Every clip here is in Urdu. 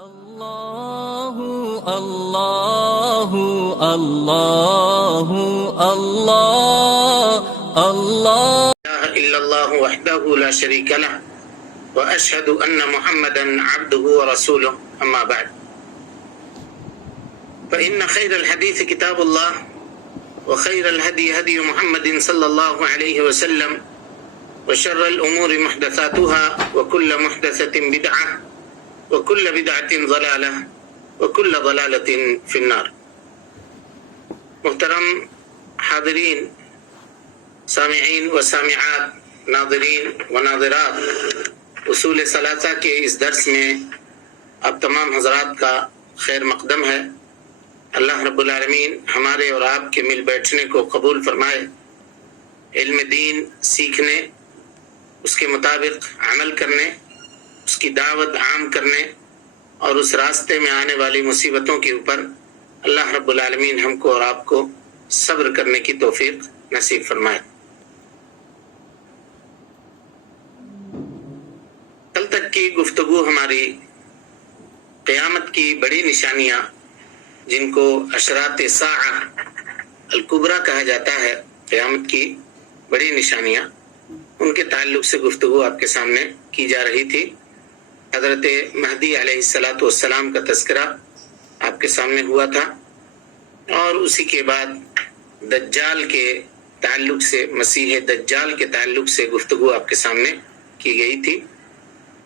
الله الله الله الله الله لا إله إلا الله وحده لا شريك له وأشهد أن محمدا عبده ورسوله أما بعد فإن خير الحديث كتاب الله وخير الهدي هدي محمد صلى الله عليه وسلم وشر الأمور محدثاتها وكل محدثة بدعة وكل بدعة ضلالة وكل ضلالة في النار. محترم حاضرین، سامعین و سامعات، ناظرین و ناظرات، اصول ثلاثہ کے اس درس میں آپ تمام حضرات کا خیر مقدم ہے۔ اللہ رب العالمین ہمارے اور آپ کے مل بیٹھنے کو قبول فرمائے، علم دین سیکھنے، اس کے مطابق عمل کرنے، اس کی دعوت عام کرنے اور اس راستے میں آنے والی مصیبتوں کے اوپر اللہ رب العالمین ہم کو اور آپ کو صبر کرنے کی توفیق نصیب فرمائے۔ کل تک کی گفتگو ہماری قیامت کی بڑی نشانیاں، جن کو اشراط الساعہ الکبریٰ کہا جاتا ہے، قیامت کی بڑی نشانیاں، ان کے تعلق سے گفتگو آپ کے سامنے کی جا رہی تھی۔ حضرت مہدی علیہ السلام کا تذکرہ آپ کے سامنے ہوا تھا، اور اسی کے بعد دجال کے تعلق سے، مسیح دجال کے تعلق سے گفتگو آپ کے سامنے کی گئی تھی،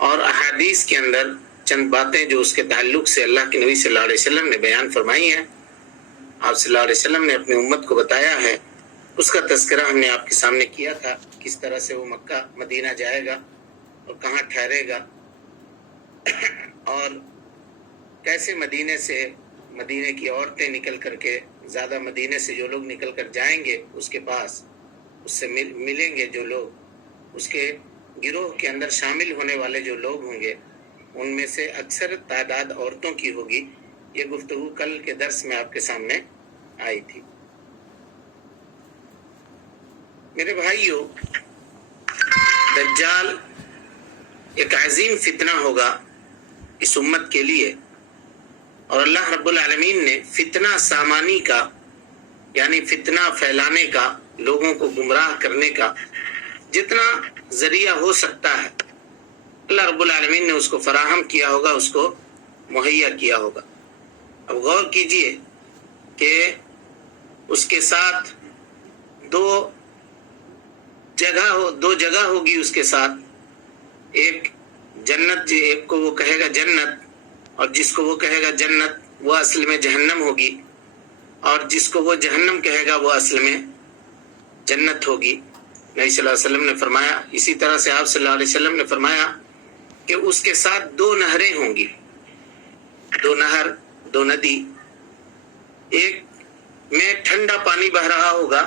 اور احادیث کے اندر چند باتیں جو اس کے تعلق سے اللہ کے نبی صلی اللہ علیہ وسلم نے بیان فرمائی ہیں، آپ صلی اللہ علیہ وسلم نے اپنی امت کو بتایا ہے، اس کا تذکرہ ہم نے آپ کے سامنے کیا تھا۔ کس طرح سے وہ مکہ مدینہ جائے گا اور کہاں ٹھہرے گا، اور کیسے مدینے کی عورتیں نکل کر کے، زیادہ مدینے سے جو لوگ نکل کر جائیں گے اس کے پاس، اس سے ملیں گے جو لوگ، اس کے گروہ کے اندر شامل ہونے والے جو لوگ ہوں گے، ان میں سے اکثر تعداد عورتوں کی ہوگی۔ یہ گفتگو کل کے درس میں آپ کے سامنے آئی تھی۔ میرے بھائیو، دجال ایک عظیم فتنہ ہوگا اس امت کے لیے، اور اللہ رب العالمین نے فتنہ سامانی کا، یعنی فتنہ پھیلانے کا، لوگوں کو گمراہ کرنے کا جتنا ذریعہ ہو سکتا ہے، اللہ رب العالمین نے اس کو فراہم کیا ہوگا، اس کو مہیا کیا ہوگا۔ اب غور کیجئے کہ اس کے ساتھ دو جگہ ہوگی اس کے ساتھ، ایک جنت، ایک کو وہ کہے گا جنت، اور جس کو وہ کہے گا جنت وہ اصل میں جہنم ہوگی، اور جس کو وہ جہنم کہے گا وہ اصل میں جنت ہوگی۔ نبی صلی اللہ علیہ وسلم نے فرمایا، اسی طرح سے آپ صلی اللہ علیہ وسلم نے فرمایا کہ اس کے ساتھ دو نہریں ہوں گی، دو نہر، دو ندی، ایک میں ٹھنڈا پانی بہ رہا ہوگا،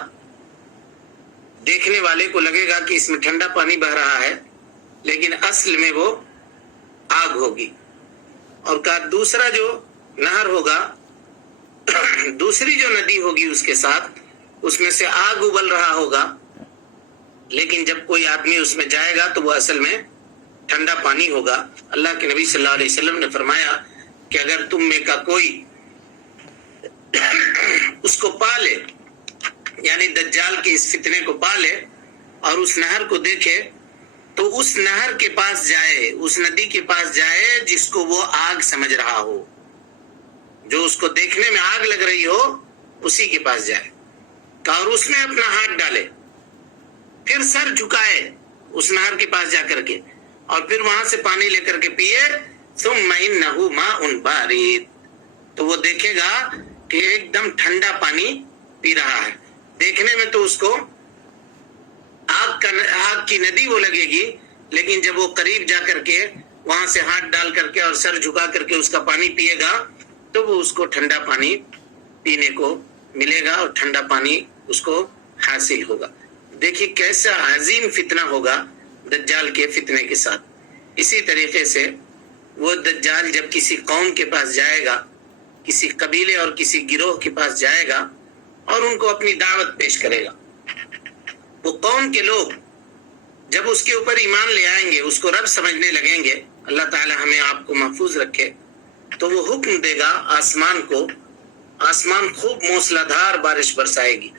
دیکھنے والے کو لگے گا کہ اس میں ٹھنڈا پانی بہ رہا ہے، لیکن اصل میں وہ آگ ہوگی۔ اور کا دوسرا جو نہر ہوگا، دوسری جو ندی ہوگی اس کے ساتھ، اس میں سے آگ ابل رہا ہوگا، لیکن جب کوئی آدمی اس میں جائے گا تو وہ اصل میں ٹھنڈا پانی ہوگا۔ اللہ کے نبی صلی اللہ علیہ وسلم نے فرمایا کہ اگر تم میں کا کوئی اس کو پا لے، یعنی دجال کے اس فتنے کو پا لے، اور اس نہر کو دیکھے، تو اس نہر کے پاس جائے، اس ندی کے پاس جائے جس کو وہ آگ سمجھ رہا ہو، جو اس کو دیکھنے میں آگ لگ رہی ہو، اسی کے پاس جائے، اور اس میں اپنا ہاتھ ڈالے، پھر سر جھکائے اس نہر کے پاس جا کر کے، اور پھر وہاں سے پانی لے کر کے پیے، ثم انہ ماء بارد، تو وہ دیکھے گا کہ ایک دم ٹھنڈا پانی پی رہا ہے۔ دیکھنے میں تو اس کو آگ کی ندی وہ لگے گی، لیکن جب وہ قریب جا کر کے وہاں سے ہاتھ ڈال کر کے اور سر جھکا کر کے اس کا پانی پیے گا، تو وہ اس کو ٹھنڈا پانی پینے کو ملے گا، اور ٹھنڈا پانی اس کو حاصل ہوگا۔ دیکھیے کیسا عظیم فتنہ ہوگا دجال کے فتنے کے ساتھ۔ اسی طریقے سے وہ دجال جب کسی قوم کے پاس جائے گا، کسی قبیلے اور کسی گروہ کے پاس جائے گا، اور ان کو اپنی دعوت پیش کرے گا، وہ قوم کے لوگ جب اس کے اوپر ایمان لے آئیں گے، اس کو رب سمجھنے لگیں گے، اللہ تعالی ہمیں آپ کو محفوظ رکھے، تو وہ حکم دے گا آسمان کو، آسمان خوب موسلادھار بارش برسائے گی،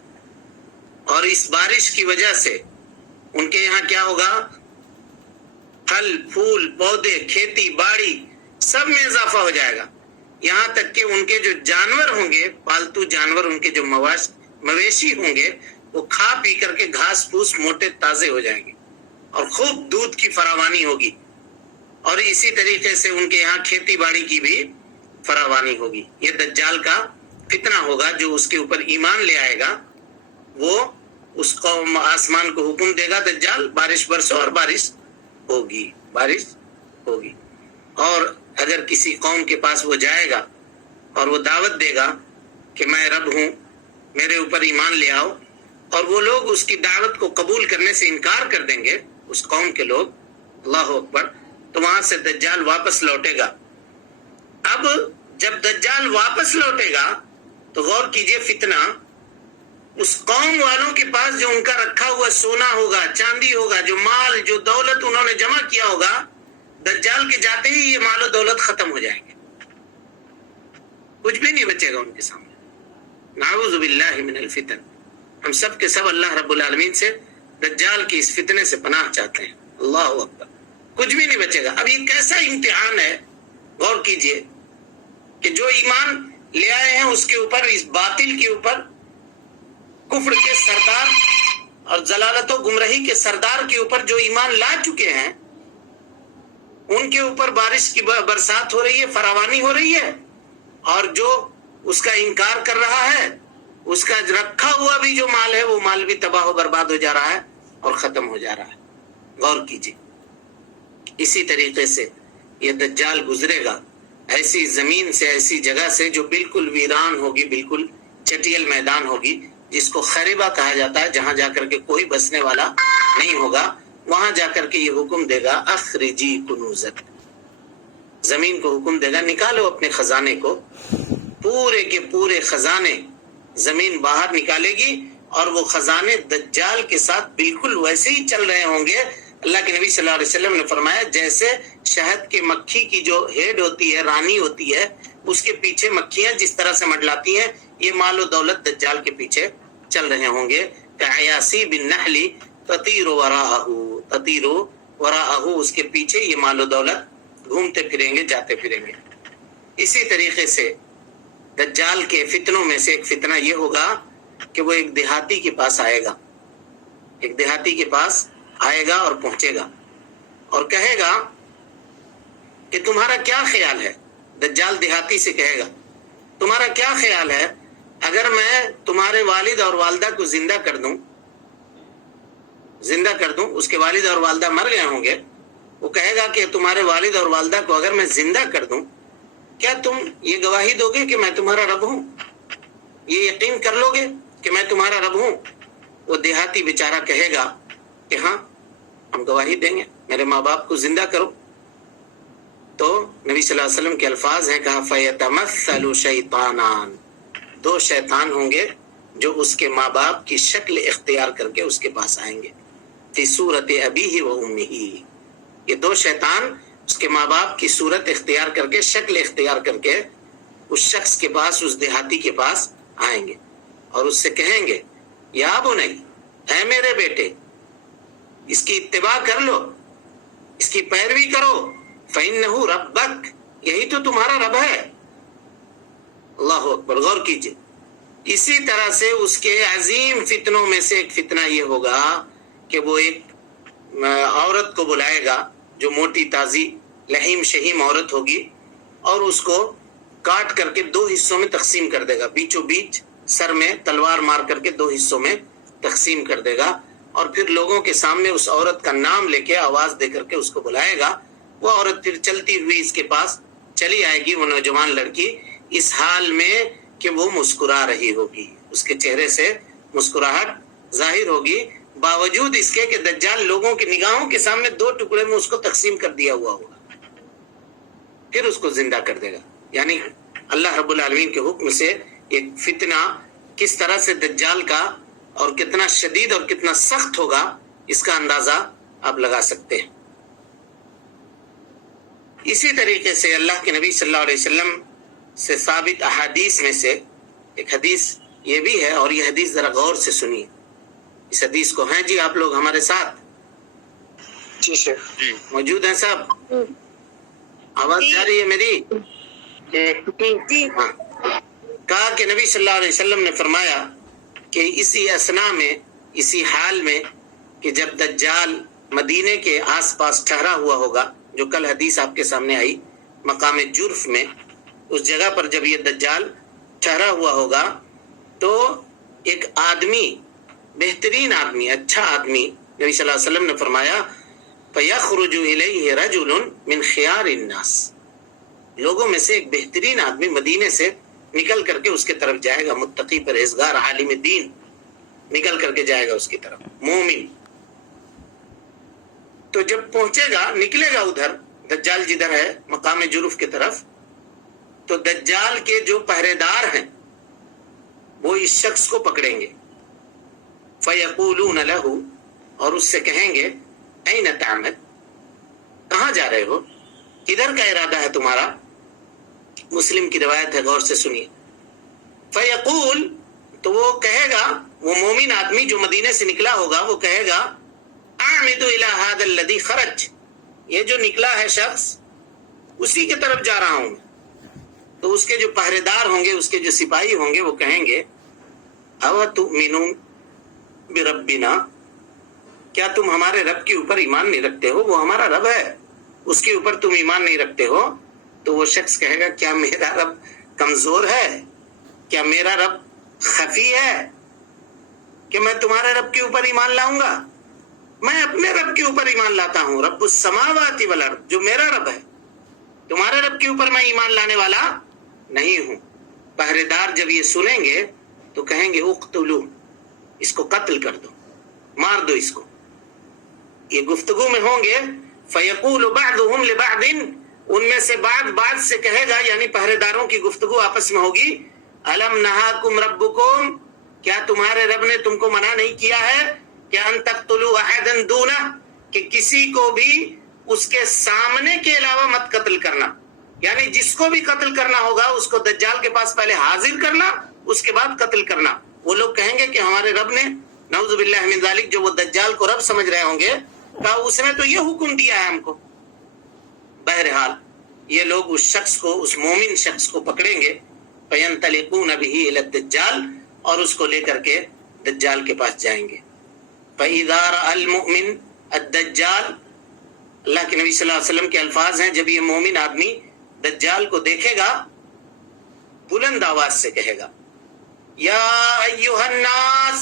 اور اس بارش کی وجہ سے ان کے یہاں کیا ہوگا؟ پھل پھول پودے کھیتی باڑی سب میں اضافہ ہو جائے گا، یہاں تک کہ ان کے جو جانور ہوں گے، پالتو جانور، ان کے جو مویشی ہوں گے، وہ کھا پی کر کے گھاس پھوس موٹے تازے ہو جائیں گے، اور خوب دودھ کی فراوانی ہوگی، اور اسی طریقے سے ان کے یہاں کھیتی باڑی کی بھی فراوانی ہوگی۔ یہ دجال کا فتنہ ہوگا، جو اس کے اوپر ایمان لے آئے گا وہ اس قوم آسمان کو حکم دے گا، دجال بارش برسو، اور بارش ہوگی، بارش ہوگی۔ اور اگر کسی قوم کے پاس وہ جائے گا اور وہ دعوت دے گا کہ میں رب ہوں، میرے اوپر ایمان لے آؤ، اور وہ لوگ اس کی دعوت کو قبول کرنے سے انکار کر دیں گے، اس قوم کے لوگ، اللہ اکبر، تو وہاں سے دجال واپس لوٹے گا۔ اب جب دجال واپس لوٹے گا تو غور کیجئے، فتنہ اس قوم والوں کے پاس جو ان کا رکھا ہوا سونا ہوگا، چاندی ہوگا، جو مال جو دولت انہوں نے جمع کیا ہوگا، دجال کے جاتے ہی یہ مال و دولت ختم ہو جائیں گے، کچھ بھی نہیں بچے گا ان کے سامنے۔ نعوذ باللہ من الفتن۔ ہم سب کے سب اللہ رب العالمین سے دجال کی اس فتنے سے پناہ چاہتے ہیں، اللہ اکبر، کچھ بھی نہیں بچے گا۔ اب یہ کیسا امتحان ہے، غور کیجئے کہ جو ایمان لے آئے ہیں اس کے اوپر، اس باطل کے اوپر، کفر کے سردار اور ضلالت و گمراہی کے سردار کے اوپر جو ایمان لا چکے ہیں، ان کے اوپر بارش کی برسات ہو رہی ہے، فراوانی ہو رہی ہے، اور جو اس کا انکار کر رہا ہے، اس کا رکھا ہوا بھی جو مال ہے، وہ مال بھی تباہ و برباد ہو جا رہا ہے اور ختم ہو جا رہا ہے۔ غور کیجیے، اسی طریقے سے یہ دجال گزرے گا ایسی زمین سے، ایسی جگہ سے جو بالکل ویران ہوگی، بالکل چٹیل میدان ہوگی، جس کو خریبہ کہا جاتا ہے، جہاں جا کر کے کوئی بسنے والا نہیں ہوگا۔ وہاں جا کر کے یہ حکم دے گا، اخرجی کنوزک، زمین کو حکم دے گا نکالو اپنے خزانے کو، پورے کے پورے خزانے زمین باہر نکالے گی، اور وہ خزانے دجال کے ساتھ بالکل ویسے ہی چل رہے ہوں گے۔ اللہ کے نبی صلی اللہ علیہ وسلم نے فرمایا، جیسے شہد کے مکھی کی جو ہیڈ ہوتی ہے، رانی ہوتی ہے، اس کے پیچھے مکھیاں جس طرح سے منڈلاتی ہیں، یہ مال و دولت دجال کے پیچھے چل رہے ہوں گے۔ کعیاسی بالنحل تطیر وراءہ، اس کے پیچھے یہ مال و دولت گھومتے پھریں گے، جاتے پھریں گے۔ اسی طریقے سے دجال کے فتنوں میں سے ایک فتنہ یہ ہوگا کہ وہ ایک دیہاتی کے پاس آئے گا، ایک دیہاتی کے پاس آئے گا اور پہنچے گا اور کہے گا کہ تمہارا کیا خیال ہے؟ دجال دیہاتی سے کہے گا، تمہارا کیا خیال ہے اگر میں تمہارے والد اور والدہ کو زندہ کر دوں، اس کے والد اور والدہ مر گئے ہوں گے، وہ کہے گا کہ تمہارے والد اور والدہ کو اگر میں زندہ کر دوں، کیا تم یہ گواہی دو گے کہ میں تمہارا رب ہوں؟ یہ یقین کر لو گے کہ میں تمہارا رب ہوں؟ وہ دیہاتی بیچارہ کہے گا کہ ہاں، ہم گواہی دیں گے، میرے ماں باپ کو زندہ کرو۔ تو نبی صلی اللہ علیہ وسلم کے الفاظ ہیں، کہا فَيَتَمَثَّلُ شَيْطَانَانِ، دو شیطان ہوں گے جو اس کے ماں باپ کی شکل اختیار کر کے اس کے پاس آئیں گے، فی صورت ابیہ و امہ، یہ دو شیطان اس کے ماں باپ کی صورت اختیار کر کے، شکل اختیار کر کے اس شخص کے پاس، اس دیہاتی کے پاس آئیں گے اور اس سے کہیں گے، یا بنی، اے میرے بیٹے، اس کی اتباع کر لو، اس کی پیروی کرو، فَإِنَّهُ رَبَّكَ، یہی تو تمہارا رب ہے۔ اللہ اکبر، غور کیجئے۔ اسی طرح سے اس کے عظیم فتنوں میں سے ایک فتنہ یہ ہوگا کہ وہ ایک عورت کو بلائے گا جو موٹی تازی لحیم شہیم عورت ہوگی، اور اس کو کاٹ کر کے دو حصوں میں تقسیم کر دے گا، بیچوں بیچ سر میں تلوار مار کر کے دو حصوں میں تقسیم کر دے گا، اور پھر لوگوں کے سامنے اس عورت کا نام لے کے آواز دے کر کے اس کو بلائے گا۔ وہ عورت پھر چلتی ہوئی اس کے پاس چلی آئے گی، وہ نوجوان لڑکی، اس حال میں کہ وہ مسکرا رہی ہوگی، اس کے چہرے سے مسکراہٹ ظاہر ہوگی، باوجود اس کے کہ دجال لوگوں کی نگاہوں کے سامنے دو ٹکڑے میں اس کو تقسیم کر دیا ہوا ہوگا، پھر اس کو زندہ کر دے گا۔ یعنی اللہ رب العالمین کے حکم سے ایک فتنہ کس طرح سے دجال کا اور کتنا شدید اور کتنا سخت ہوگا، اس کا اندازہ آپ لگا سکتے ہیں۔ اسی طریقے سے اللہ کے نبی صلی اللہ علیہ وسلم سے ثابت احادیث میں سے ایک حدیث یہ بھی ہے، اور یہ حدیث ذرا غور سے سنیے اس حدیث کو۔ ہیں جی آپ لوگ ہمارے ساتھ؟ جی شیخ جی موجود ہیں سب؟ آواز جا رہی ہے میری؟ جی ہاں۔ کہا کہ نبی صلی اللہ علیہ وسلم نے فرمایا کہ اسی اسنا میں، اسی حال میں کہ جب دجال مدینے کے آس پاس ٹھہرا ہوا ہوگا، جو کل حدیث آپ کے سامنے آئی مقام جرف میں، اس جگہ پر جب یہ دجال ٹھہرا ہوا ہوگا تو ایک آدمی، بہترین آدمی، اچھا آدمی، نبی صلی اللہ علیہ وسلم نے فرمایا فَيَخْرُجُ إِلَيْهِ رَجُلٌ مِّنْ خِيَارِ النَّاسِ، لوگوں میں سے ایک بہترین آدمی مدینے سے نکل کر کے اس کے طرف جائے گا، متقی پرہیزگار عالم دین نکل کر کے جائے گا اس کی طرف، مومن۔ تو جب پہنچے گا، نکلے گا ادھر، دجال جدھر ہے مقام جرف کی طرف، تو دجال کے جو پہرے دار ہیں وہ اس شخص کو پکڑیں گے، فَيَقُولُونَ لَهُ، اور اس سے کہیں گے أَيْنَ تَعْمَدُ، کہاں جا رہے ہو، کدھر کا ارادہ ہے تمہارا؟ مسلم کی روایت ہے، غور سے سنیے۔ فَيَقُول، تو وہ کہے گا، وہ مومن آدمی جو مدینے سے نکلا ہوگا وہ کہے گا أَعْمِدُ إِلَى هَذَا الَّذِي خَرَجَ، یہ جو نکلا ہے شخص اسی کی طرف جا رہا ہوں۔ تو اس کے جو پہرے دار ہوں گے، اس کے جو سپاہی ہوں گے، وہ کہیں گے أَوَتُؤْمِنُونَ بِرَبِّنَا، کیا تم ہمارے رب کے اوپر ایمان نہیں رکھتے ہو؟ وہ ہمارا رب ہے، اس کے اوپر تم ایمان نہیں رکھتے ہو؟ تو وہ شخص کہے گا کیا میرا رب کمزور ہے؟ کیا میرا رب خفی ہے کہ میں تمہارے رب کے اوپر ایمان لاؤں گا؟ میں اپنے رب کے اوپر ایمان لاتا ہوں، رب السماوات والارض، جو میرا رب ہے، تمہارے رب کے اوپر میں ایمان لانے والا نہیں ہوں۔ پہرے دار جب یہ سنیں گے تو کہیں گے اقتلوا، اس کو قتل کر دو، مار دو اس کو۔ یہ گفتگو میں ہوں گے، فیقول بعضهم لبعض، ان میں سے بعض سے کہے گا، یعنی پہرے داروں کی گفتگو آپس میں ہوگی، الم نہاکم ربکم، کیا تمہارے رب نے تم کو منع نہیں کیا ہے کہ ان تقتلوا احدا دونہ، کہ کسی کو بھی اس کے سامنے کے علاوہ مت قتل کرنا، یعنی جس کو بھی قتل کرنا ہوگا اس کو دجال کے پاس پہلے حاضر کرنا، اس کے بعد قتل کرنا۔ وہ لوگ کہیں گے کہ ہمارے رب نے، نعوذ باللہ من ذالک، جو وہ دجال کو رب سمجھ رہے ہوں گے، کہا اس نے تو یہ حکم دیا ہے ہم کو۔ بہرحال یہ لوگ اس شخص کو، اس مومن شخص کو پکڑیں گے، فَيَنْطَلِقُونَ بِهِ إِلَى الدَّجَّالِ، اور اس کو لے کر کے دجال کے پاس جائیں گے۔ فَإِذَا رَأَى الْمُؤْمِنُ الدَّجَّالَ، اللہ کے نبی صلی اللہ علیہ وسلم کے الفاظ ہیں، جب یہ مومن آدمی دجال کو دیکھے گا بلند آواز سے کہے گا یا ایھا الناس،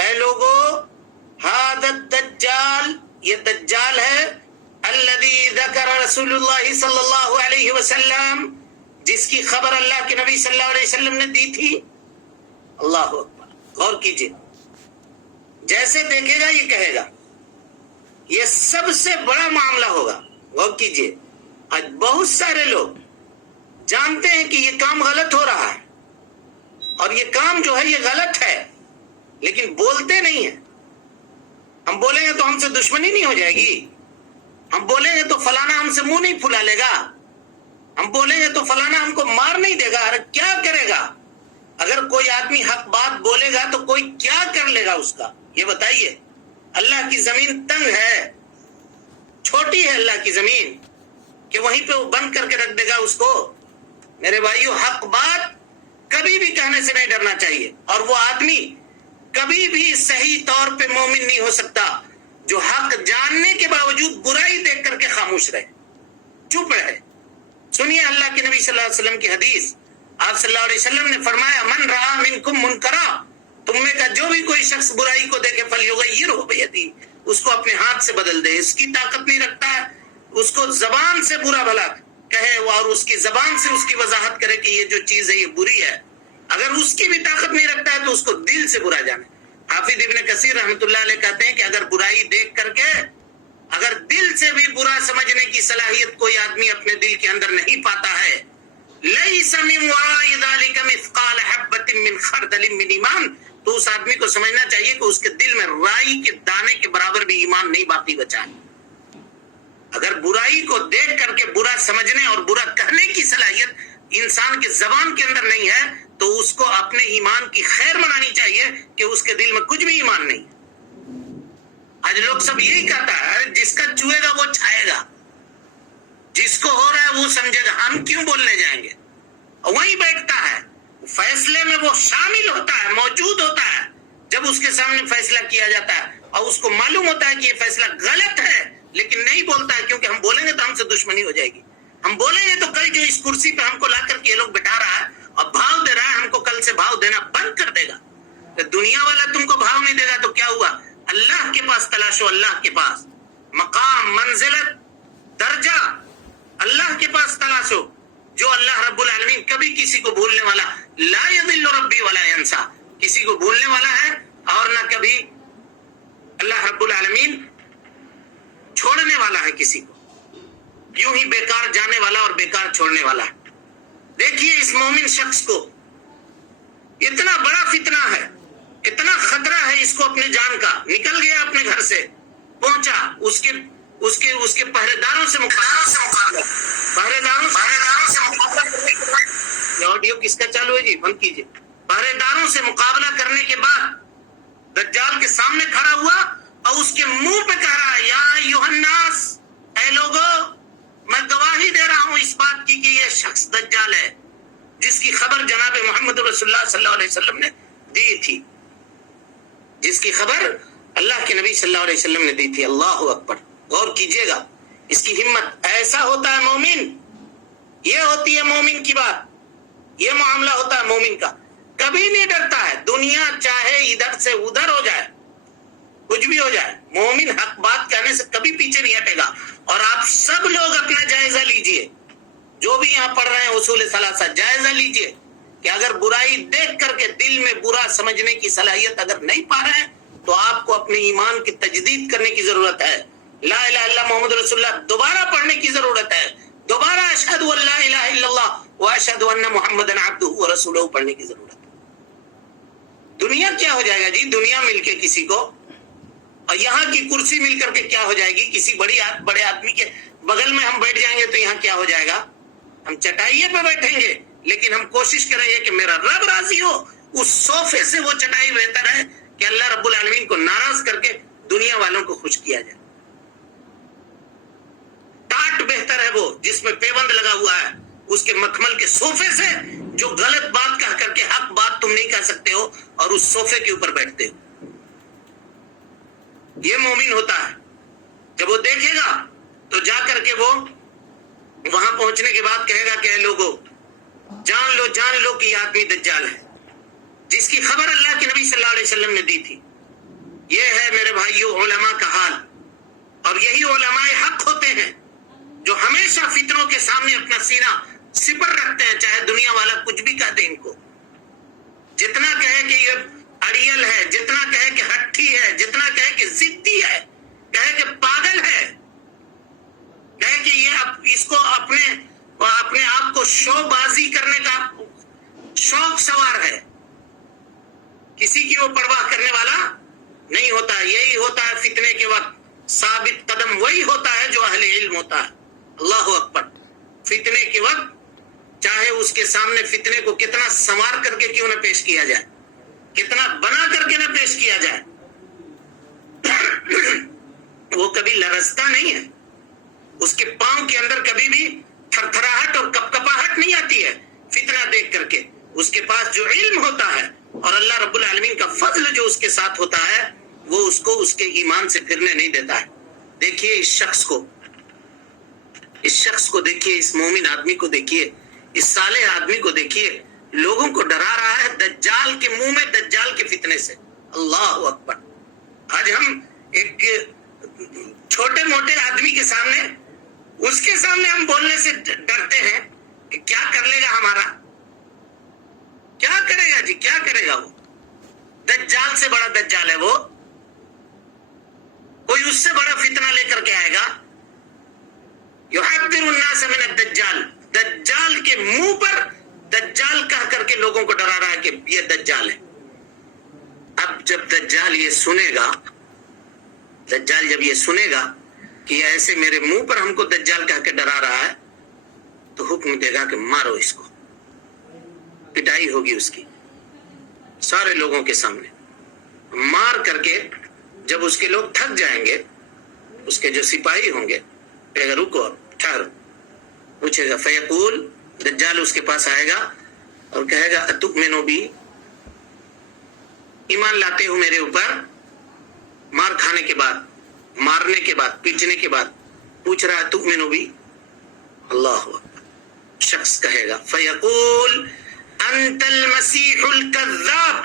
اے لوگو، ھذا الدجال، یہ دجال ہے، الذی ذکر رسول اللہ صلی اللہ علیہ وسلم، جس کی خبر اللہ کے نبی صلی اللہ علیہ وسلم نے دی تھی۔ اللہ اکبر، غور کیجئے، جیسے دیکھے گا یہ کہے گا، یہ سب سے بڑا معاملہ ہوگا۔ غور کیجئے، آج بہت سارے لوگ جانتے ہیں کہ یہ کام غلط ہو رہا ہے، اور یہ کام جو ہے یہ غلط ہے، لیکن بولتے نہیں ہیں۔ ہم بولیں گے تو ہم سے دشمنی نہیں ہو جائے گی، ہم بولیں گے تو فلانا ہم سے منہ نہیں پھلا لے گا، ہم بولیں گے تو فلانا ہم کو مار نہیں دے گا، ارے کیا کرے گا؟ اگر کوئی آدمی حق بات بولے گا تو کوئی کیا کر لے گا اس کا؟ یہ بتائیے۔ اللہ کی زمین تنگ ہے، چھوٹی ہے اللہ کی زمین، کہ وہیں پہ وہ بند کر کے رکھ دے گا اس کو؟ میرے بھائیو، حق بات کبھی بھی کہنے سے نہیں ڈرنا چاہیے، اور وہ آدمی کبھی بھی صحیح طور پہ مومن نہیں ہو سکتا جو حق جاننے کے باوجود برائی دیکھ کر کے خاموش رہے، چپ رہے۔ سنیے اللہ کے نبی صلی اللہ علیہ وسلم کی حدیث، آپ صلی اللہ علیہ وسلم نے فرمایا من رأى منکم منکرا، تم میں کا جو بھی کوئی شخص برائی کو دیکھے فلیغیرہ بیدی، اس کو اپنے ہاتھ سے بدل دے۔ اس کی طاقت نہیں رکھتا ہے، اس کو زبان سے برا بھلا کہے اور اس کی زبان سے اس کی وضاحت کرے کہ یہ جو چیز ہے یہ بری ہے۔ اگر اس کی بھی طاقت نہیں رکھتا ہے تو اس کو دل سے برا جانے۔ حافظ ابن کثیر رحمۃ اللہ علیہ کہتے ہیں کہ اگر برائی دیکھ کر کے اگر دل سے بھی برا سمجھنے کی صلاحیت کوئی آدمی اپنے دل کے اندر نہیں پاتا ہے، لیس من وراء ذلک مثقال حبۃ من خردل من ایمان، تو اس آدمی کو سمجھنا چاہیے کہ اس کے دل میں رائی کے دانے کے برابر بھی ایمان نہیں باقی بچا ہے۔ اگر برائی کو دیکھ کر کے برا سمجھنے اور برا کہنے کی صلاحیت انسان کے زبان کے اندر نہیں ہے تو اس کو اپنے ایمان کی خیر منانی چاہیے کہ اس کے دل میں کچھ بھی ایمان نہیں. آج لوگ سب یہی کہتا ہے جس کا چوئے گا وہ چھائے گا, جس کو ہو رہا ہے وہ سمجھے گا, ہم کیوں بولنے جائیں گے. وہی بیٹھتا ہے, فیصلے میں وہ شامل ہوتا ہے, موجود ہوتا ہے. جب اس کے سامنے فیصلہ کیا جاتا ہے اور اس کو معلوم ہوتا ہے کہ یہ فیصلہ غلط ہے لیکن نہیں بولتا ہے کیونکہ ہم بولیں گے تو ہم سے دشمنی ہو جائے گی. ہم بولیں گے تو کل جو اس کرسی پہ ہم کو لا کر کے یہ لوگ بٹھا رہا ہے اور بھاؤ دے رہا ہے, ہم کو کل سے بھاؤ دینا بند کر دے گا. دنیا والا تم کو بھاؤ نہیں دے گا تو کیا ہوا؟ اللہ کے پاس تلاشو, اللہ کے پاس مقام, منزلت, درجہ اللہ کے پاس تلاشو. جو اللہ رب العالمین کبھی کسی کو بھولنے والا, لا یضل ربی ولا ینسا, کسی کو بھولنے والا ہے اور نہ کبھی اللہ رب العالمین چھوڑنے والا ہے کسی کو, یوں ہی بیکار جانے والا اور بیکار چھوڑنے والا ہے. دیکھیے اس مومن شخص کو اتنا بڑا فتنہ ہے, اتنا خطرہ ہے اس کو اپنے جان کا, نکل گیا اپنے گھر سے, پہنچا اس کے پہرے داروں سے مقابلہ, یہ آڈیو کس کا چالو ہے جی, بند کیجیے. پہرے داروں سے مقابلہ کرنے کے بعد دجال کے سامنے کھڑا ہوا اور اس کے منہ پہ کہہ رہا ہے, یا ایھا الناس, اے لوگو میں گواہی دے رہا ہوں اس بات کی کہ یہ شخص دجال ہے, جس کی خبر جناب محمد رسول اللہ صلی اللہ علیہ وسلم نے دی تھی, جس کی خبر اللہ کے نبی صلی اللہ علیہ وسلم نے دی تھی. اللہ اکبر, غور کیجئے گا اس کی ہمت. ایسا ہوتا ہے مومن, یہ ہوتی ہے مومن کی بات, یہ معاملہ ہوتا ہے مومن کا. کبھی نہیں ڈرتا ہے, دنیا چاہے ادھر سے ادھر ہو جائے, کچھ بھی ہو جائے, مومن حق بات کہنے سے کبھی پیچھے نہیں ہٹے گا. اور آپ سب لوگ اپنا جائزہ لیجئے, جو بھی یہاں پڑھ رہے ہیں اصول ثلاثہ, جائزہ لیجئے کہ اگر برائی دیکھ کر کے دل میں برا سمجھنے کی صلاحیت اگر نہیں پا رہے ہیں تو آپ کو اپنے ایمان کی تجدید کرنے کی ضرورت ہے. لا الہ الا اللہ محمد رسول اللہ دوبارہ پڑھنے کی ضرورت ہے, دوبارہ اشہد ان لا الہ الا اللہ واشہد ان محمدًا عبدہ ورسولہ پڑھنے کی ضرورت ہے. دنیا کیا ہو جائے گا جی, دنیا مل کے کسی کو, اور یہاں کی کرسی مل کر کے کیا ہو جائے گی, کسی بڑے آدمی کے بغل میں ہم بیٹھ جائیں گے تو یہاں کیا ہو جائے گا, ہم چٹائیے پہ بیٹھیں گے لیکن ہم کوشش کریں گے کہ میرا رب راضی ہو. اس صوفے سے وہ چٹائی بہتر ہے کہ اللہ رب العالمین کو ناراض کر کے دنیا والوں کو خوش کیا جائے. ٹاٹ بہتر ہے وہ جس میں پیوند لگا ہوا ہے, اس کے مخمل کے صوفے سے جو غلط بات کہہ کر کے حق بات تم نہیں کہہ سکتے ہو اور اس صوفے کے اوپر بیٹھتے ہو. یہ مومن ہوتا ہے. جب وہ دیکھے گا تو جا کر کے وہ وہاں پہنچنے کے بعد کہے گا کہ اے لوگو جان لو کہ یہ آدمی دجال ہے, جس کی خبر اللہ کے نبی صلی اللہ علیہ وسلم نے دی تھی. یہ ہے میرے بھائیو علماء کا حال, اور یہی علماء حق ہوتے ہیں جو ہمیشہ فتنوں کے سامنے اپنا سینہ سپر رکھتے ہیں, چاہے دنیا والا کچھ بھی کہہ دے ان کو. جتنا کہے کہ یہ اڑیل ہے, جتنا کہے کہ ہٹھی ہے, جتنا کہے کہ ضدی ہے, کہے کہ پاگل ہے, کہے کہ یہ اس کو اپنے آپ کو شو بازی کرنے کا شوق سوار ہے, کسی کی وہ پرواہ کرنے والا نہیں ہوتا. یہی ہوتا ہے فتنے کے وقت ثابت قدم, وہی ہوتا ہے جو اہل علم ہوتا ہے. اللہ اکبر. فتنے کے وقت چاہے اس کے سامنے فتنے کو کتنا سنوار کر کے کیوں نہ پیش کیا جائے, کتنا بنا کر کے نہ پیش کیا جائے, وہ کبھی لرزتا نہیں ہے, اس کے پاؤں کے اندر کبھی بھی تھر تھراہٹ اور کپکپاہٹ نہیں آتی ہے فتنہ دیکھ کر کے. اس کے پاس جو علم ہوتا ہے اور اللہ رب العالمین کا فضل جو اس کے ساتھ ہوتا ہے وہ اس کو اس کے ایمان سے پھرنے نہیں دیتا ہے. دیکھیے اس شخص کو دیکھیے, اس مومن آدمی کو دیکھیے, اس صالح آدمی کو دیکھیے, لوگوں کو ڈرا رہا ہے دجال کے منہ میں, دجال کے فتنے سے. اللہ اکبر. آج ہم ایک چھوٹے موٹے آدمی کے سامنے, اس کے سامنے ہم بولنے سے ڈرتے ہیں کہ کیا کر لے گا ہمارا, کیا کرے گا جی, کیا کرے گا وہ. دجال سے بڑا دجال ہے وہ, کوئی اس سے بڑا فتنہ لے کر کے آئے گا. یحذر الناس من الدجال, دجال کے منہ پر دجال کہہ کر کے لوگوں کو ڈرا رہا ہے کہ یہ دجال ہے. اب جب دجال یہ سنے گا کہ ایسے میرے منہ پر ہم کو دجال کہہ کے ڈرا رہا ہے، تو حکم دے گا کہ مارو اس کو، پٹائی ہوگی اس کی سارے لوگوں کے سامنے، مار کر کے جب اس کے لوگ تھک جائیں گے، اس کے جو سپاہی ہوں گے، کہے گا رکو ٹھہرو، پوچھے گا فیقول، دجال اس کے پاس آئے گا اور کہے گا اتؤمنو بی، ایمان لاتے ہو میرے اوپر؟ مار کھانے کے بعد، مارنے کے بعد، پیٹنے کے بعد پوچھ رہا ہے تؤمنو بی؟ اللہ اکبر۔ شخص کہے گا فیقول انت المسیح الکذاب،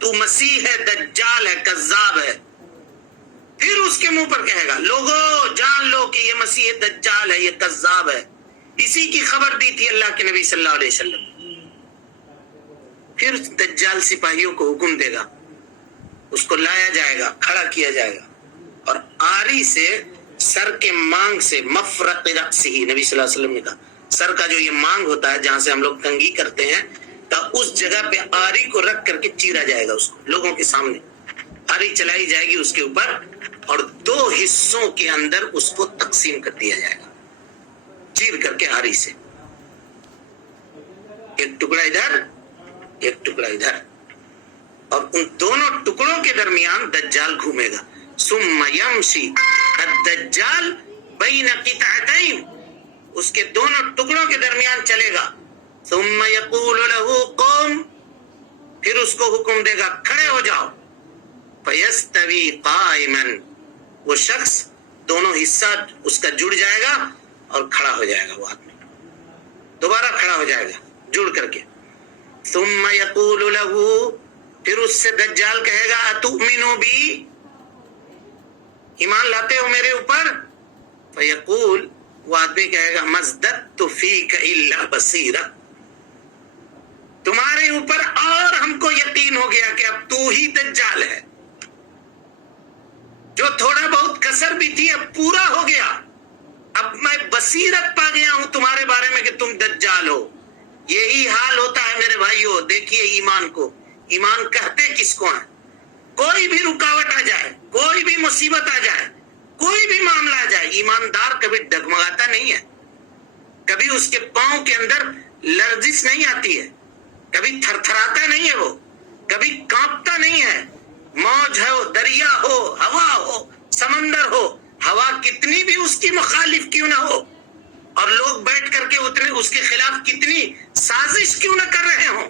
تو مسیح ہے، دجال ہے، کذاب ہے۔ پھر اس کے منہ پر کہے گا لوگو جان لو کہ یہ مسیح دجال ہے، یہ کذاب ہے، اسی کی خبر دی تھی اللہ کے نبی صلی اللہ علیہ وسلم۔ پھر دجال سپاہیوں کو حکم دے گا، اس کو لایا جائے گا، کھڑا کیا جائے گا، اور آری سے سر کے مانگ سے، مفرق رأسہ، نبی صلی اللہ علیہ وسلم نے کہا سر کا جو یہ مانگ ہوتا ہے جہاں سے ہم لوگ کنگھی کرتے ہیں، تو اس جگہ پہ آری کو رکھ کر کے چیرا جائے گا، اس کو لوگوں کے سامنے آری چلائی جائے گی اس کے اوپر، اور 2 حصوں کے اندر اس کو تقسیم کر دیا جائے گا، چیر کر کے آری سے، ایک ٹکڑا ادھر ایک ٹکڑا ادھر، اور ان دونوں ٹکڑوں کے درمیان دجال گھومے گا۔ ثم یمشی الدجال بین قطعتین، اس کے دونوں ٹکڑوں کے درمیان چلے گا۔ ثم یقول له قم، پھر اس کو حکم دے گا کھڑے ہو جاؤ۔ فیستوی قائما، وہ شخص دونوں حصہ اس کا جڑ جائے گا اور کھڑا ہو جائے گا، وہ آدمی دوبارہ کھڑا ہو جائے گا جڑ کر کے۔ ثم یقول له، پھر اس سے دجال کہے گا اتؤمنو بی، ایمان لاتے ہو میرے اوپر؟ فیقول، وہ آدمی کہے گا مزددت فیک الا بصیرہ، تمہارے اوپر اور ہم کو یقین ہو گیا کہ اب تو ہی دجال ہے، جو تھوڑا بہت کسر بھی تھی اب پورا ہو گیا، اب میں بصیرت پا گیا ہوں تمہارے بارے میں کہ تم دجال ہو۔ یہی حال ہوتا ہے میرے بھائیوں، دیکھیے ایمان کو، ایمان کہتے کس کو ہیں؟ کوئی بھی رکاوٹ آ جائے، کوئی بھی مصیبت آ جائے، کوئی بھی معاملہ آ جائے، ایماندار کبھی ڈگمگاتا نہیں ہے، کبھی اس کے پاؤں کے اندر لرزش نہیں آتی ہے، کبھی تھر تھراتا نہیں ہے، وہ کبھی کانپتا نہیں ہے، موج ہو، دریا ہو، ہوا ہو، سمندر ہو، ہوا کتنی بھی اس کی مخالف کیوں نہ ہو، اور لوگ بیٹھ کر کے اتنے اس کے خلاف کتنی سازش کیوں نہ کر رہے ہوں،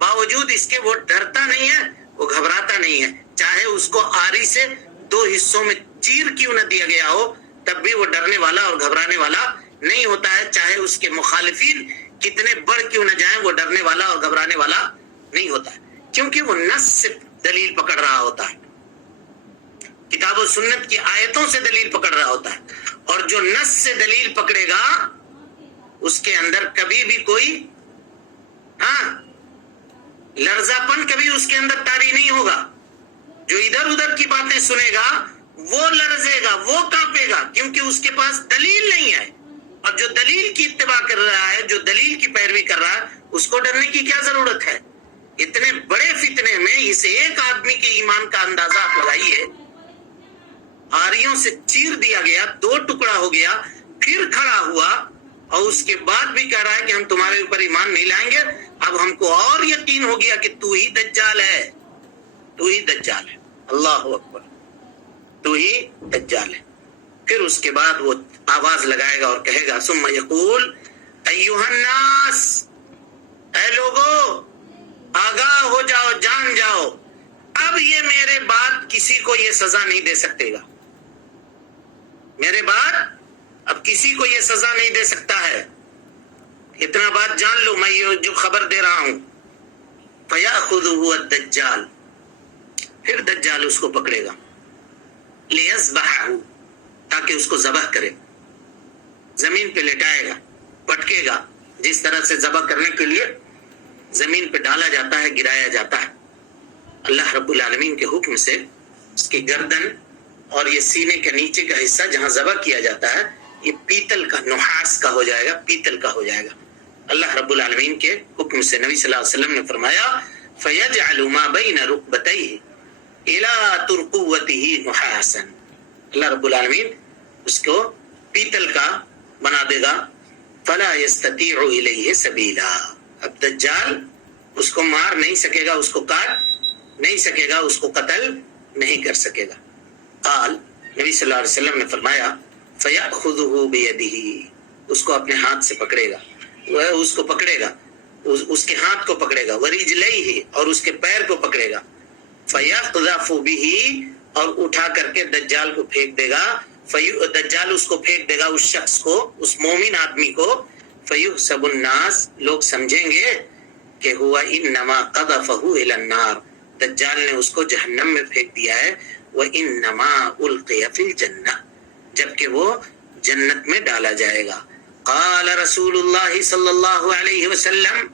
باوجود اس کے وہ ڈرتا نہیں ہے، وہ گھبراتا نہیں ہے، چاہے اس کو آری سے 2 حصوں میں چیر کیوں نہ دیا گیا ہو، تب بھی وہ ڈرنے والا اور گھبرانے والا نہیں ہوتا ہے، چاہے اس کے مخالفین کتنے بڑھ کیوں نہ جائیں، وہ ڈرنے والا اور گھبرانے والا نہیں ہوتا ہے، کیونکہ وہ نص سے دلیل پکڑ رہا ہوتا ہے، کتاب و سنت کی آیتوں سے دلیل پکڑ رہا ہوتا ہے، اور جو نص سے دلیل پکڑے گا اس کے اندر کبھی بھی کوئی لرزہ پن کبھی اس کے اندر طاری نہیں ہوگا، جو ادھر ادھر کی باتیں سنے گا وہ لرزے گا، وہ کانپے گا، کیونکہ اس کے پاس دلیل نہیں ہے، اور جو دلیل کی اتباع کر رہا ہے، جو دلیل کی پیروی کر رہا ہے، اس کو ڈرنے کی کیا ضرورت ہے؟ اتنے بڑے فتنے میں اس ایک آدمی کے ایمان کا اندازہ آپ لگائیے، آریوں سے چیر دیا گیا، 2 ٹکڑا ہو گیا، پھر کھڑا ہوا، اور اس کے بعد بھی کہہ رہا ہے کہ ہم تمہارے اوپر ایمان نہیں لائیں گے، اب ہم کو اور یقین ہو گیا کہ تو ہی دجال ہے، تو ہی دجال ہے، اللہ اکبر، تو ہی دجال ہے۔ پھر اس کے بعد وہ آواز لگائے گا اور کہے گا ثم یقول ایھا الناس، اے لوگو آگاہ ہو جاؤ، جان جاؤ، اب یہ میرے بعد کسی کو یہ سزا نہیں دے سکتے گا، میرے بعد اب کسی کو یہ سزا نہیں دے سکتا ہے، اتنا بات جان لو، میں یہ جو خبر دے رہا ہوں۔ فَيَأْخُذُهُ الدَّجَّالُ، پھر دجال اس کو پکڑے گا، لِيَذْبَحَهُ، تاکہ اس کو ذبح کرے، زمین پہ لٹائے گا، پٹکے گا، جس طرح سے ذبح کرنے کے لیے زمین پہ ڈالا جاتا ہے، گرایا جاتا ہے، اللہ رب العالمین کے حکم سے اس کی گردن اور یہ سینے کے نیچے کا حصہ جہاں ذبح کیا جاتا ہے، یہ پیتل کا، نحاس کا ہو جائے گا، پیتل کا ہو جائے گا، اللہ رب العالمین کے حکم سے۔ نبی صلی اللہ علیہ وسلم نے فرمایا فَيَجْعَلُ مَا بَيْنَ رُكْبَتَيْهِ إِلَى تُرْقُوَتِهِ نُحَاسًا، اللہ رب العالمین اس کو پیتل کا بنا دے گا. فلا يستطيع الیہ سبیلا. اب دجال اس کو مار نہیں سکے گا, اس کو کاٹ نہیں سکے گا, اس کو قتل نہیں کر سکے گا. قال, نبی صلی اللہ علیہ وسلم نے فرمایا, فَيَأْخُذُهُ بِيَدِهِ, اس کو اپنے ہاتھ سے پکڑے گا, وہ اس کو پکڑے گا, اس کے ہاتھ کو پکڑے گا, وَرِجْلَيْهِ, اور اس کے پیر کو پکڑے گا, فَيَقْذَفُ بِهِ, اور اٹھا کر کے دجال کو پھینک دے گا, دجال اس کو پھینک دے گا, اس شخص کو, اس مومن آدمی کو, فَيُحْسَبُ النَّاسِ, لوگ سمجھیں گے کہ ہوا انما قذفه الى النار, دجال نے اس کو جہنم میں پھینک دیا ہے, وانما القی فی الجنہ, جبکہ وہ جنت میں ڈالا جائے گا. قال رسول اللہ صلی اللہ علیہ وسلم,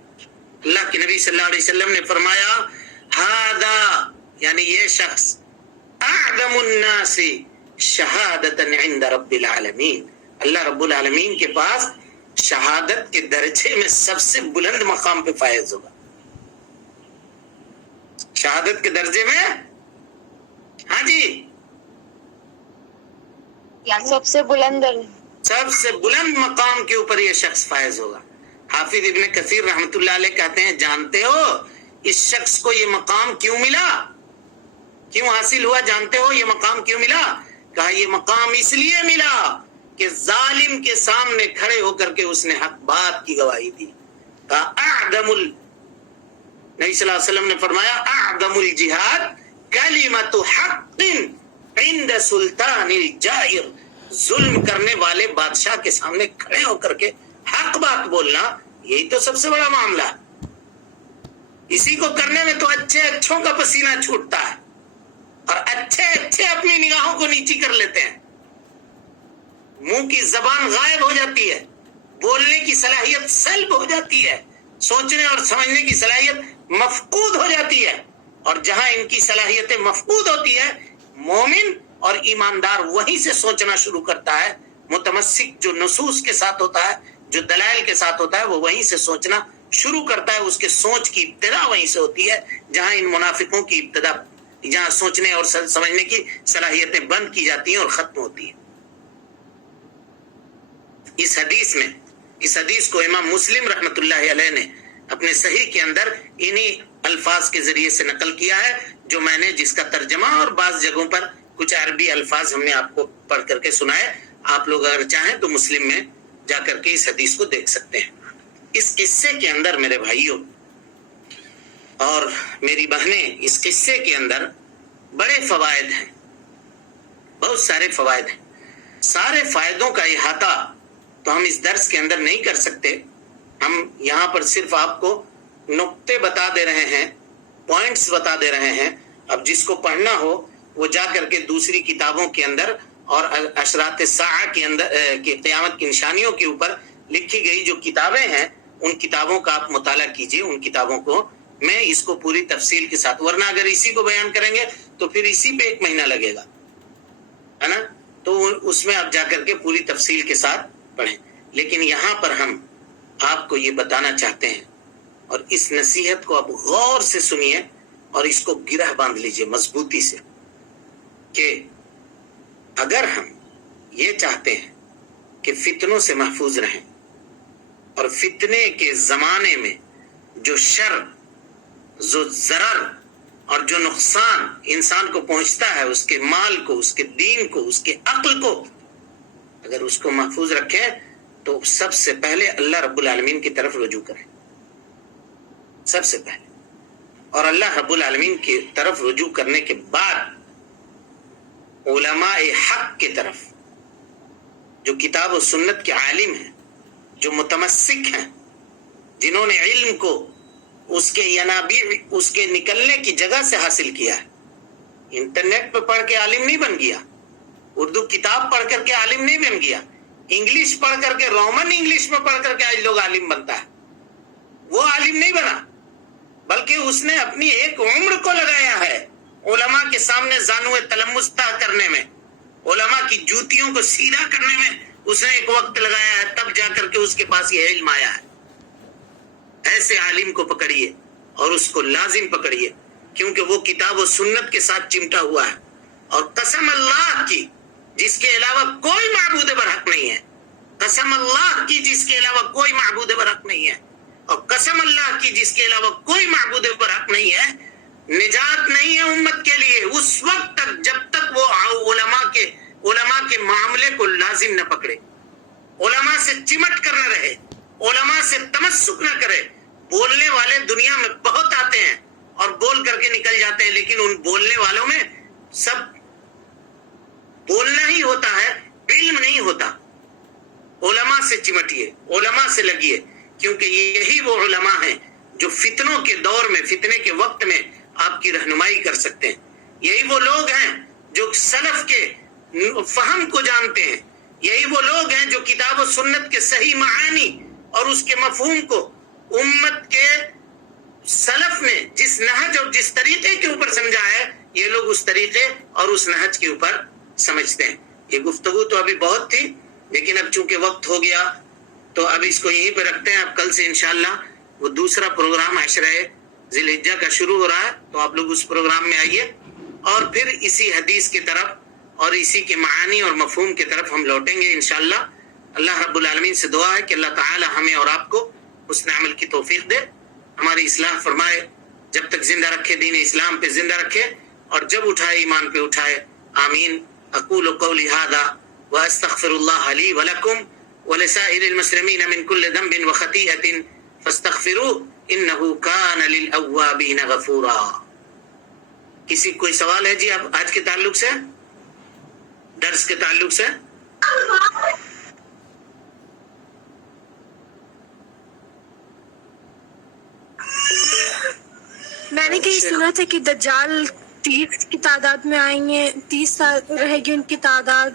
اللہ کے نبی صلی اللہ علیہ وسلم نے فرمایا, ھذا, یعنی یہ شخص, اعظم الناس شہادتا عند رب العالمین, اللہ رب العالمین کے پاس شہادت کے درجے میں سب سے بلند مقام پہ فائز ہوگا. شہادت کے درجے میں, ہاں جی, سب سے بلند مقام کے اوپر یہ شخص فائز ہوگا. حافظ ابن کثیر رحمۃ اللہ علیہ کہتے ہیں, جانتے ہو اس شخص کو یہ مقام کیوں ملا, کیوں حاصل ہوا, جانتے ہو یہ مقام کیوں ملا؟ کہا یہ مقام اس لیے ملا کہ ظالم کے سامنے کھڑے ہو کر کے اس نے حق بات کی گواہی دی. کہا نبی صلی اللہ علیہ وسلم نے فرمایا, اعظم الجہاد کلمۃ حق عند سلطان الجائر, ظلم کرنے والے بادشاہ کے سامنے کھڑے ہو کر کے حق بات بولنا, یہی تو سب سے بڑا معاملہ ہے. اسی کو کرنے میں تو اچھے اچھوں کا پسینہ چھوٹتا ہے, اور اچھے اچھے اپنی نگاہوں کو نیچی کر لیتے ہیں, منہ کی زبان غائب ہو جاتی ہے, بولنے کی صلاحیت سلب ہو جاتی ہے, سوچنے اور سمجھنے کی صلاحیت مفقود ہو جاتی ہے. اور جہاں ان کی صلاحیتیں مفقود ہوتی ہے, مومن اور ایماندار وہیں سے سوچنا شروع کرتا ہے. متمسک جو نصوص کے ساتھ ہوتا ہے, جو دلائل کے ساتھ ہوتا ہے, وہ وہیں سے سوچنا شروع کرتا ہے. اس کے سوچ کی ابتدا وہیں سے ہوتی ہے جہاں ان منافقوں کی ابتدا, جہاں سوچنے اور سمجھنے کی صلاحیتیں بند کی جاتی ہیں اور ختم ہوتی ہیں. اس حدیث کو امام مسلم رحمۃ اللہ علیہ نے اپنے صحیح کے اندر انہی الفاظ کے ذریعے سے نقل کیا ہے, جو میں نے, جس کا ترجمہ اور بعض جگہوں پر کچھ عربی الفاظ ہم نے آپ کو پڑھ کر کے سنائے. آپ لوگ اگر چاہیں تو مسلم میں جا کر کے اس حدیث کو دیکھ سکتے ہیں. اس قصے کے اندر میرے بھائیوں اور میری بہنیں, اس قصے کے اندر بڑے فوائد ہیں, بہت سارے فوائد ہیں. سارے فائدوں کا احاطہ تو ہم اس درس کے اندر نہیں کر سکتے. ہم یہاں پر صرف آپ کو نقطے بتا دے رہے ہیں, پوائنٹس بتا دے رہے ہیں. اب جس کو پڑھنا ہو وہ جا کر کے دوسری کتابوں کے اندر اور اشراط الساعہ کے اندر, کہ قیامت کی نشانیوں کے اوپر لکھی گئی جو کتابیں ہیں, ان کتابوں کا آپ مطالعہ کیجئے. ان کتابوں کو میں اس کو پوری تفصیل کے ساتھ, ورنہ اگر اسی کو بیان کریں گے تو پھر اسی پہ 1 مہینہ لگے گا, ہے نا. تو اس میں آپ جا کر کے پوری تفصیل کے ساتھ پڑھیں. لیکن یہاں پر ہم آپ کو یہ بتانا چاہتے ہیں, اور اس نصیحت کو آپ غور سے سنیے اور اس کو گرہ باندھ لیجئے مضبوطی سے, کہ اگر ہم یہ چاہتے ہیں کہ فتنوں سے محفوظ رہیں, اور فتنے کے زمانے میں جو شر, جو ضرر اور جو نقصان انسان کو پہنچتا ہے, اس کے مال کو, اس کے دین کو, اس کے عقل کو, اگر اس کو محفوظ رکھیں تو سب سے پہلے اللہ رب العالمین کی طرف رجوع کریں, سب سے پہلے. اور اللہ رب العالمین کی طرف رجوع کرنے کے بعد علماء حق کی طرف, جو کتاب و سنت کے عالم ہیں, جو متمسک ہیں, جنہوں نے علم کو اس کے ینابیع, اس کے نکلنے کی جگہ سے حاصل کیا ہے. انٹرنیٹ پہ پڑھ کے عالم نہیں بن گیا, اردو کتاب پڑھ کر کے عالم نہیں بن گیا, انگلش پڑھ کر کے, رومن انگلش میں پڑھ کر کے آج لوگ عالم بنتا ہے. وہ عالم نہیں بنا, بلکہ اس نے اپنی ایک عمر کو لگایا ہے علماء کے سامنے زانو تلمس طے کرنے میں, علماء کی جوتیوں کو سیدھا کرنے میں اس نے ایک وقت لگایا ہے, تب جا کر کے اس کے پاس یہ علم آیا ہے. ایسے عالم کو پکڑیے اور اس کو لازم پکڑیے, کیونکہ وہ کتاب و سنت کے ساتھ چمٹا ہوا ہے. اور قسم اللہ کی جس کے علاوہ کوئی معبود برحق نہیں ہے. قسم اللہ کی جس کے علاوہ کوئی معبود برحق نہیں ہے, اور قسم اللہ کی جس کے علاوہ کوئی معبود برحق نہیں ہے. نجات نہیں ہے امت کے لیے اس وقت تک جب تک وہ علماء کے معاملے کو لازم نہ پکڑے, علماء سے چمٹ کر نہ رہے, علماء سے تمسک نہ کرے. بولنے والے دنیا میں بہت آتے ہیں اور بول کر کے نکل جاتے ہیں, لیکن ان بولنے والوں میں سب بولنا ہی ہوتا ہے, علم نہیں ہوتا. علماء سے چمٹیے, علماء سے لگیے, کیونکہ یہی وہ علماء ہیں جو فتنوں کے دور میں, فتنے کے وقت میں آپ کی رہنمائی کر سکتے ہیں. یہی وہ لوگ ہیں جو سلف کے فہم کو جانتے ہیں. یہی وہ لوگ ہیں جو کتاب و سنت کے صحیح معانی اور اس کے مفہوم کو امت کے سلف نے جس نہج اور جس طریقے کے اوپر سمجھا ہے, یہ لوگ اس طریقے اور اس نہج کے اوپر سمجھتے ہیں. یہ گفتگو تو ابھی بہت تھی, لیکن اب چونکہ وقت ہو گیا تو اب اس کو یہیں پہ رکھتے ہیں. اب کل سے انشاءاللہ وہ دوسرا پروگرام عشرہ ذی الحجہ کا شروع ہو رہا ہے, تو آپ لوگ اس پروگرام میں آئیے اور پھر اسی حدیث کی طرف اور اسی کے معانی اور مفہوم کی طرف ہم لوٹیں گے انشاءاللہ. اللہ رب العالمین سے دعا ہے کہ اللہ تعالی ہمیں اور آپ کو حسن عمل کی توفیق دے, ہماری اصلاح فرمائے, جب تک زندہ رکھے دین اسلام پہ زندہ رکھے, اور جب اٹھائے ایمان پہ اٹھائے. آمین. اقول قولی ھذا واستغفر اللہ لی ولکم ولسائر المسلمین من کل ذنب وخطیئۃ فاستغفروہ انہ کان للأوابین غفورا. کسی کوئی سوال ہے جی اب آج کے تعلق سے, درس کے تعلق سے؟ میں نے کہیں سنا تھا کہ دجال 30 کی تعداد میں آئیں گے, 30 سال رہے گی ان کی تعداد,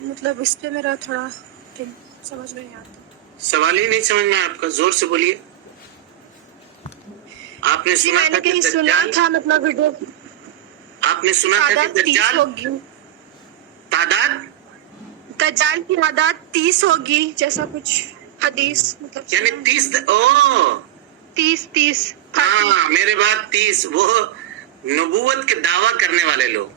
مطلب اس پہ میرا تھوڑا سمجھ میں نہیں آتا. سوال ہی نہیں سمجھ میں آپ کا, زور سے بولیے. آپ نے سنا میں نے تھا کہ کہیں سنا تھا, مطلب ویڈیو آپ نے سنا تھا کہ تعداد 30 ہوگی, دجال کی تعداد 30 ہوگی جیسا کچھ حدیث, مطلب یعنی 30 ہاں میرے بات 30. وہ نبوت کے دعویٰ کرنے والے لوگ,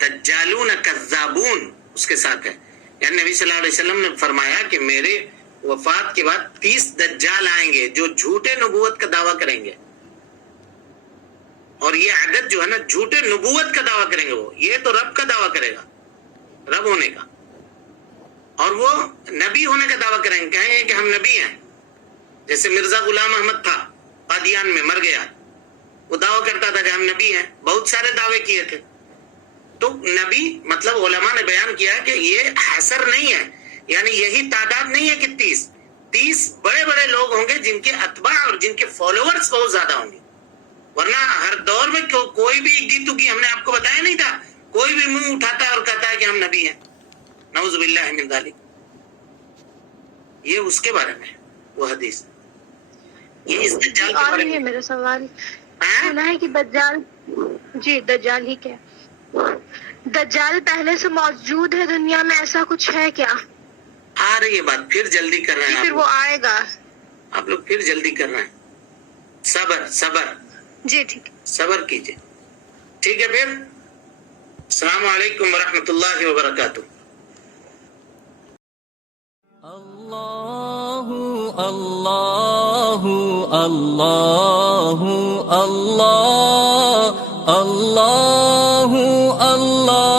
دجالون کذابون اس کے ساتھ ہے. یعنی نبی صلی اللہ علیہ وسلم نے فرمایا کہ میرے وفات کے بعد 30 دجال آئیں گے جو جھوٹے نبوت کا دعویٰ کریں گے, اور یہ عدد جو ہے نا جھوٹے نبوت کا دعویٰ کریں گے. وہ یہ تو رب کا دعویٰ کرے گا, رب ہونے کا, اور وہ نبی ہونے کا دعویٰ کریں گے, کہیں گے کہ ہم نبی ہیں. جیسے مرزا غلام احمد تھا قادیان میں, مر گیا, وہ دعویٰ کرتا تھا کہ ہم نبی ہیں, بہت سارے دعوے کیے تھے. تو نبی مطلب علماء نے بیان کیا کہ یہ حصر نہیں ہے, یعنی یہی تعداد نہیں ہے کہ 30 بڑے بڑے لوگ ہوں گے جن کے اتباع اور جن کے فالوورز بہت زیادہ ہوں گے. ورنہ ہر دور میں کوئی بھی گیتو کی, ہم نے آپ کو بتایا نہیں تھا, کوئی بھی منہ اٹھاتا ہے اور کہتا ہے کہ ہم نبی ہیں, نعوذ باللہ من ذالک. یہ اس کے بارے میں وہ حدیث. یہ اس دجال کے بارے میں میرا سوال سنا ہے کہ دجال, جی دجال ہی کیا, دجال پہلے سے موجود ہے دنیا میں, ایسا کچھ ہے کیا؟ آ رہی ہے بات, پھر جلدی کر رہے ہیں پھر وہ آئے گا, آپ لوگ پھر جلدی کر رہے ہیں. صبر جی ٹھیک ہے, صبر کیجئے, ٹھیک ہے. پھر السلام علیکم ورحمۃ اللہ وبرکاتہ. اللہ اللہ اللہ اللہ اللہ اللہ